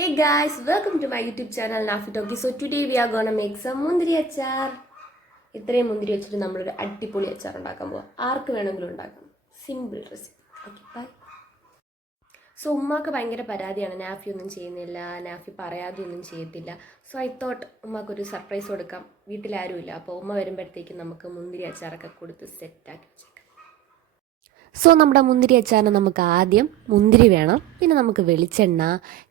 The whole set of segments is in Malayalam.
Hey guys, welcome to my YouTube channel Nafi Talkie. So today we are gonna make some മുന്തിരി അച്ചാർ ഇത്രയും മുന്തിരി വെച്ചിട്ട് നമ്മളൊരു അടിപൊളി അച്ചാർ ഉണ്ടാക്കാൻ പോവാം. ആർക്ക് വേണമെങ്കിലും ഉണ്ടാക്കാം. Simple recipe okay bye so ഉമ്മാക്ക് ഭയങ്കര പരാതിയാണ്. നാഫി ഒന്നും ചെയ്യുന്നില്ല. നാഫി പറയാതെ ഒന്നും ചെയ്യത്തില്ല. സോ ഐ തോട്ട് ഉമ്മാക്കൊരു സർപ്രൈസ് കൊടുക്കാം. വീട്ടിലാരുമില്ല. അപ്പോൾ ഉമ്മ വരുമ്പോഴത്തേക്കും നമുക്ക് മുന്തിരി അച്ചാറൊക്കെ കൊടുത്ത് സെറ്റാക്കി വെച്ചേക്കാം. സോ നമ്മുടെ മുന്തിരി അച്ചാറിന് നമുക്ക് ആദ്യം മുന്തിരി വേണം. പിന്നെ നമുക്ക് വെളിച്ചെണ്ണ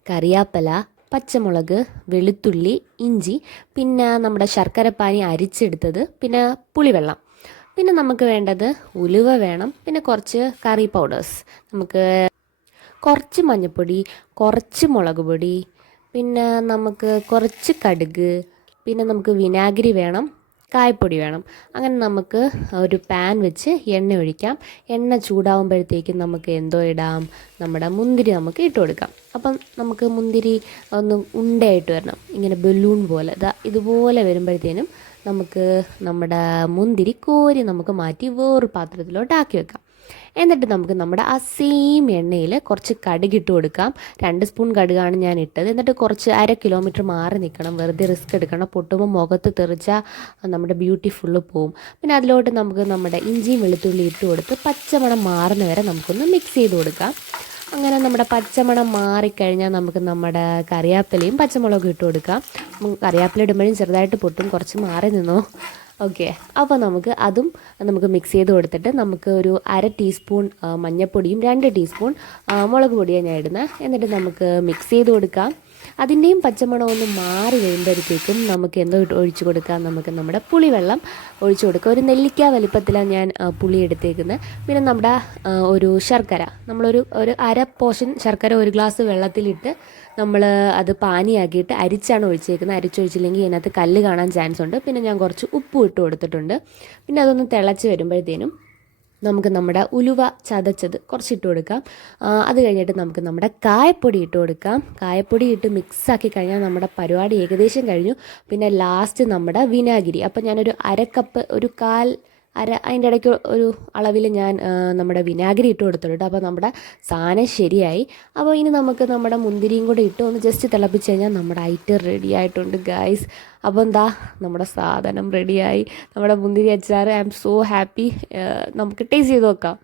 കറിയാപ്പല പച്ചമുളക് വെളുത്തുള്ളി ഇഞ്ചി പിന്നെ നമ്മുടെ ശർക്കരപ്പാനി അരിച്ചെടുത്തത് പിന്നെ പുളിവെള്ളം. പിന്നെ നമുക്ക് വേണ്ടത് ഉലുവ വേണം. പിന്നെ കുറച്ച് കറി പൗഡേഴ്സ്. നമുക്ക് കുറച്ച് മഞ്ഞൾപ്പൊടി കുറച്ച് മുളക് പൊടി പിന്നെ നമുക്ക് കുറച്ച് കടുക് പിന്നെ നമുക്ക് വിനാഗിരി വേണം. കായപ്പൊടി വേണം. അങ്ങനെ നമുക്ക് ഒരു പാൻ വെച്ച് എണ്ണ ഒഴിക്കാം. എണ്ണ ചൂടാവുമ്പോഴത്തേക്കും നമുക്ക് എന്തോ ഇടാം. നമ്മുടെ മുന്തിരി നമുക്ക് ഇട്ട് കൊടുക്കാം. അപ്പം നമുക്ക് മുന്തിരി ഒന്ന് ഉണ്ടയായിട്ട് വരണം. ഇങ്ങനെ ബലൂൺ പോലെ. ഇതാ ഇതുപോലെ വരുമ്പോഴത്തേനും നമുക്ക് നമ്മുടെ മുന്തിരി കോരി നമുക്ക് മാറ്റി വേറൊരു പാത്രത്തിലോട്ട് ആക്കി വെക്കാം. എന്നിട്ട് നമുക്ക് നമ്മുടെ ആ സെയിം എണ്ണയിൽ കുറച്ച് കടുക് ഇട്ട് കൊടുക്കാം. രണ്ട് സ്പൂൺ കടുകാണ് ഞാൻ ഇട്ടത്. എന്നിട്ട് കുറച്ച് അര കിലോമീറ്റർ മാറി നിൽക്കണം. വെറുതെ റിസ്ക് എടുക്കണം. പൊട്ടുമ്പോൾ മുഖത്ത് തെറിച്ചാൽ നമ്മുടെ ബ്യൂട്ടി ഫുള്ള് പോവും. പിന്നെ അതിലോട്ട് നമുക്ക് നമ്മുടെ ഇഞ്ചിയും വെളുത്തുള്ളി ഇട്ട് കൊടുത്ത് പച്ചമണം മാറുന്ന വരെ നമുക്കൊന്ന് മിക്സ് ചെയ്ത് കൊടുക്കാം. അങ്ങനെ നമ്മുടെ പച്ചമണം മാറിക്കഴിഞ്ഞാൽ നമുക്ക് നമ്മുടെ കറിവേപ്പിലയും പച്ചമുളകും ഇട്ട് കൊടുക്കാം. കറിവേപ്പില ഇടുമ്പോഴും ചെറുതായിട്ട് പൊട്ടും. കുറച്ച് മാറി നിന്നോ. ഓക്കെ. അപ്പോൾ നമുക്ക് അതും നമുക്ക് മിക്സ് ചെയ്ത് കൊടുത്തിട്ട് നമുക്ക് ഒരു അര ടീസ്പൂൺ മഞ്ഞൾപ്പൊടിയും രണ്ട് ടീസ്പൂൺ മുളക് പൊടിയാണ് ഞാൻ ഇടുന്നത് എന്നിട്ട് നമുക്ക് മിക്സ് ചെയ്ത് കൊടുക്കാം. അതിന്റെയും പച്ചമണം ഒന്ന് മാറി വരുമ്പോഴത്തേക്കും നമുക്ക് എന്തോ ഒഴിച്ചു കൊടുക്കാം. നമുക്ക് നമ്മുടെ പുളിവെള്ളം ഒഴിച്ചു കൊടുക്കാം. ഒരു നെല്ലിക്ക വലിപ്പത്തിലാണ് ഞാൻ പുളി എടുത്തേക്കുന്നത് പിന്നെ നമ്മുടെ ഒരു ശർക്കര. നമ്മളൊരു ഒരു അര പോർഷൻ ശർക്കര ഒരു ഗ്ലാസ് വെള്ളത്തിലിട്ട് നമ്മൾ അത് പാനിയാക്കിയിട്ട് അരിച്ചാണ് ഒഴിച്ചേക്കുന്നത് അരിച്ചൊഴിച്ചില്ലെങ്കിൽ അതിനകത്ത് കല്ല് കാണാൻ ചാൻസ് ഉണ്ട് പിന്നെ ഞാൻ കുറച്ച് ഉപ്പ് ഇട്ട് കൊടുത്തിട്ടുണ്ട്. പിന്നെ അതൊന്ന് തിളച്ച് വരുമ്പോഴത്തേനും നമുക്ക് നമ്മുടെ ഉലുവ ചതച്ചത് കുറച്ചിട്ട് കൊടുക്കാം. അത് കഴിഞ്ഞിട്ട് നമുക്ക് നമ്മുടെ കായപ്പൊടി ഇട്ട് കൊടുക്കാം. കായപ്പൊടി ഇട്ട് മിക്സാക്കി കഴിഞ്ഞാൽ നമ്മുടെ പരിപാടി ഏകദേശം കഴിഞ്ഞു. പിന്നെ ലാസ്റ്റ് നമ്മുടെ വിനാഗിരി. അപ്പം ഞാനൊരു അര കപ്പ് ഒരു കാൽ അര അതിന്റെ ഇടയ്ക്ക് ഒരു അളവിൽ ഞാൻ നമ്മുടെ വിനാഗിരി ഇട്ട് കൊടുത്തിട്ടുണ്ട് അപ്പോൾ നമ്മുടെ സാധനം ശരിയായി. അപ്പോൾ ഇനി നമുക്ക് നമ്മുടെ മുന്തിരിയും കൂടെ ഇട്ട് ഒന്ന് ജസ്റ്റ് തിളപ്പിച്ച് കഴിഞ്ഞാൽ നമ്മുടെ ഐറ്റം റെഡി ആയിട്ടുണ്ട് ഗായ്സ് അപ്പോൾ എന്താ നമ്മുടെ സാധനം റെഡിയായി നമ്മുടെ മുന്തിരി അച്ചാർ ഐ ആം സോ ഹാപ്പി നമുക്ക് ടേസ്റ്റ് ചെയ്ത് നോക്കാം.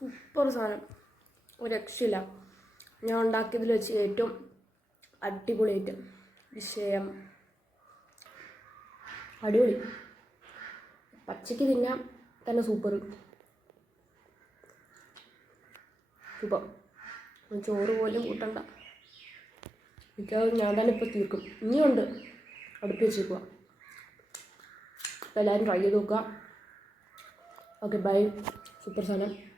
സൂപ്പർ സാധനം. ഒരു രക്ഷയില്ല. ഞാൻ ഉണ്ടാക്കിയതിൽ വെച്ച് ഏറ്റവും അടിപൊളി ഐറ്റം വിഷയം. അടിപൊളി. പച്ചയ്ക്ക് തിന്നാൻ തന്നെ സൂപ്പർ. സൂപ്പർ ചോറ് പോലും കൂട്ടണ്ട. മിക്കവാറും ഞാൻ തന്നെ ഇപ്പോൾ തീർക്കും. ഇനിയുണ്ട്. അടുപ്പ് വെച്ചേക്കുക അപ്പോൾ എല്ലാവരും ട്രൈ ചെയ്ത് നോക്കുക. ഓക്കെ ബൈ സൂപ്പർ സാധനം.